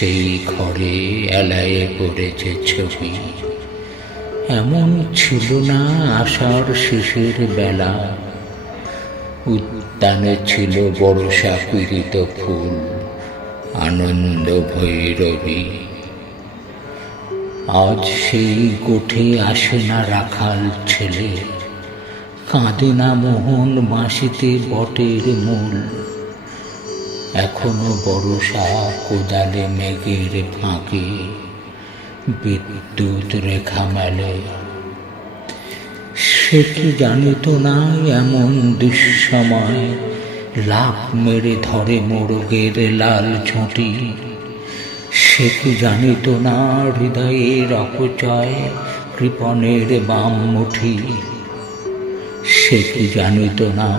সেই ঘরে এলায়ে পড়েছে ছবি। এমন ছিল না আষাঢ় শেষের বেলা, উদ্যানে ছিল বর্ষা পীড়িত ফুল, আনন্দ ভৈরবী। আজ সেই গোঠে আসে না রাখাল ছেলে, কাঁদে না মোহন মাসিতে বটের মূল। এখনো বর্ষা কোদালে মেঘের ফাঁকে বিদ্যুৎ রেখা মেলে। সে কি জানিত না এমন দুঃসময় লাফ মেরে ধরে মোরগের লাল ঝুঁটি। সে কি জানিত না হৃদয়ের অপচয় কৃপণের বাম মুঠি। সে কি জানিত না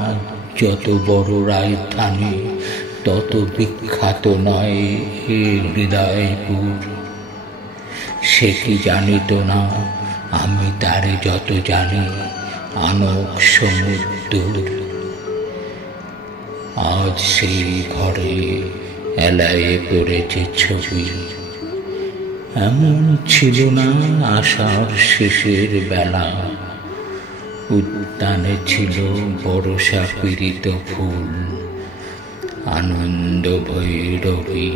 যত বড় রাজধানী তত বিখ্যাত নয় এ হৃদয়পুর। সে কি জানিত না আমি তারে যত জানি আনক সমুদ্র। আজ সেই ঘরে এলায়ে পড়েছে ছবি। এমন ছিল না আষাঢ় শেষের বেলা, উদ্যানে ছিল বর্ষা পীড়িত ফুল, আনন্দ ভৈরবী।